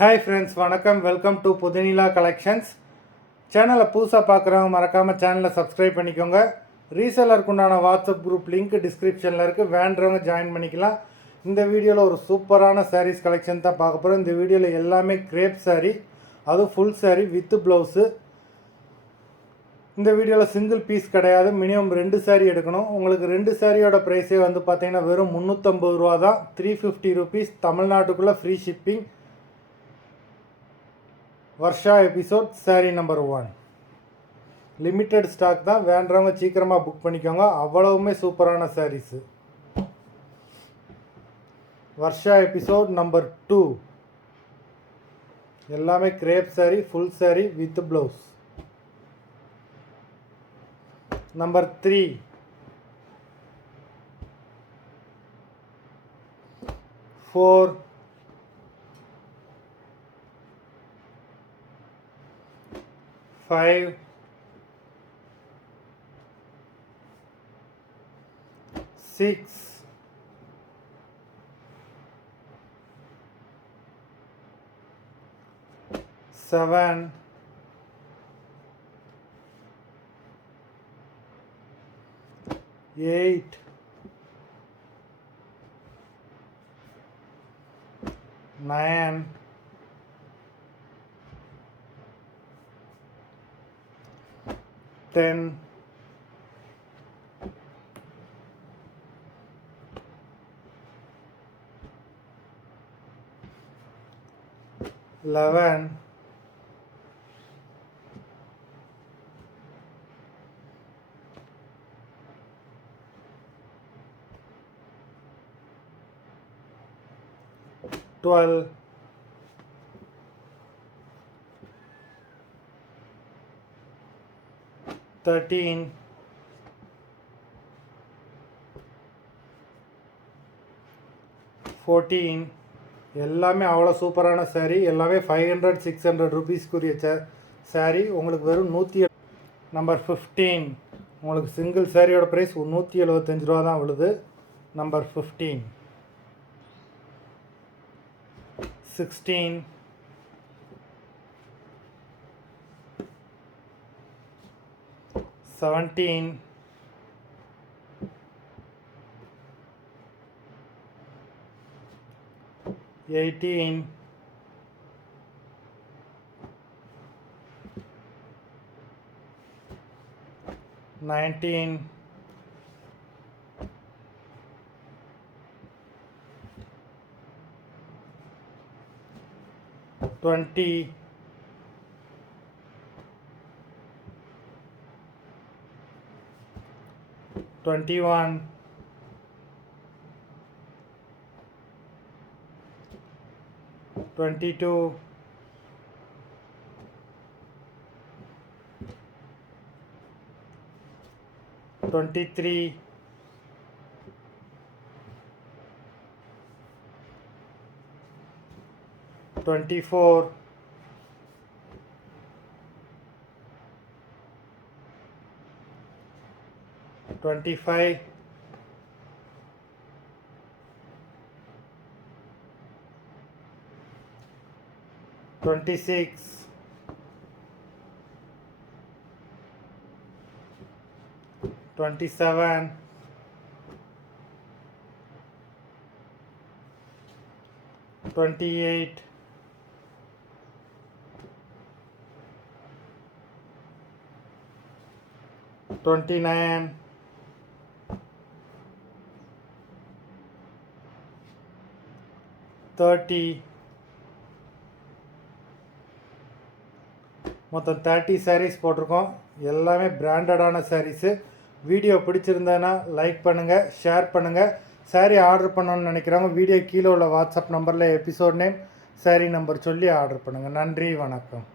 Hi friends, வணக்கம். Welcome to Pudhunila collections. சேனலை புதுசாக பார்க்குறவங்க மறக்காமல் சேனலை சப்ஸ்கிரைப் பண்ணிக்கோங்க. ரீசேலருக்கு உண்டான வாட்ஸ்அப் குரூப் லிங்க் டிஸ்கிரிப்ஷனில் இருக்குது, வேண்டுறவங்க ஜாயின் பண்ணிக்கலாம். இந்த வீடியோவில் ஒரு சூப்பரான சாரீஸ் கலெக்ஷன் தான் பார்க்க போகிறோம். இந்த வீடியோவில் எல்லாமே கிரேப் சாரீ, அதுவும் ஃபுல் சாரீ வித் ப்ளவுஸு. இந்த வீடியோவில் சிங்கிள் பீஸ் கிடையாது, மினிமம் 2 சாரீ எடுக்கணும். உங்களுக்கு 2 சாரியோட ப்ரைஸே வந்து பார்த்தீங்கன்னா வெறும் 350 ரூபா தான். 350 ருபீஸ், தமிழ்நாட்டுக்குள்ளே free shipping. Varsha episode sari number 1 limited stock தான், வேண்டவங்க சீக்கிரமாக புக் பண்ணிக்கோங்க. அவ்வளவுமே சூப்பரான சாரீஸு. வர்ஷா எபிசோட் நம்பர் 2 எல்லாமே crepe sari, full sari with blouse. Number 3 4 5 6 7 8 9 10 11 12 13 14 எல்லாமே அவ்வளோ சூப்பரான சாரீ. எல்லாமே 500-600 ருபீஸ்க்குரிய சாரீ. உங்களுக்கு வெறும் 100. நம்பர் 15 உங்களுக்கு சிங்கிள் சாரியோட ப்ரைஸ் 175 ரூபா தான் விழுது. நம்பர் 15 16 17 18 19 20 21 22 23 24 25 26 27 28 29 30 மொத்தம் 30 சாரீஸ் போட்டிருக்கோம். எல்லாமே பிராண்டடான சாரீஸு. வீடியோ பிடிச்சிருந்தேன்னா லைக் பண்ணுங்கள், ஷேர் பண்ணுங்கள். சாரீ ஆர்டர் பண்ணணும்னு நினைக்கிறவங்க வீடியோ கீழே உள்ள வாட்ஸ்அப் நம்பரில் எபிசோட் நேம், சாரீ நம்பர் சொல்லி ஆர்டர் பண்ணுங்கள். நன்றி, வணக்கம்.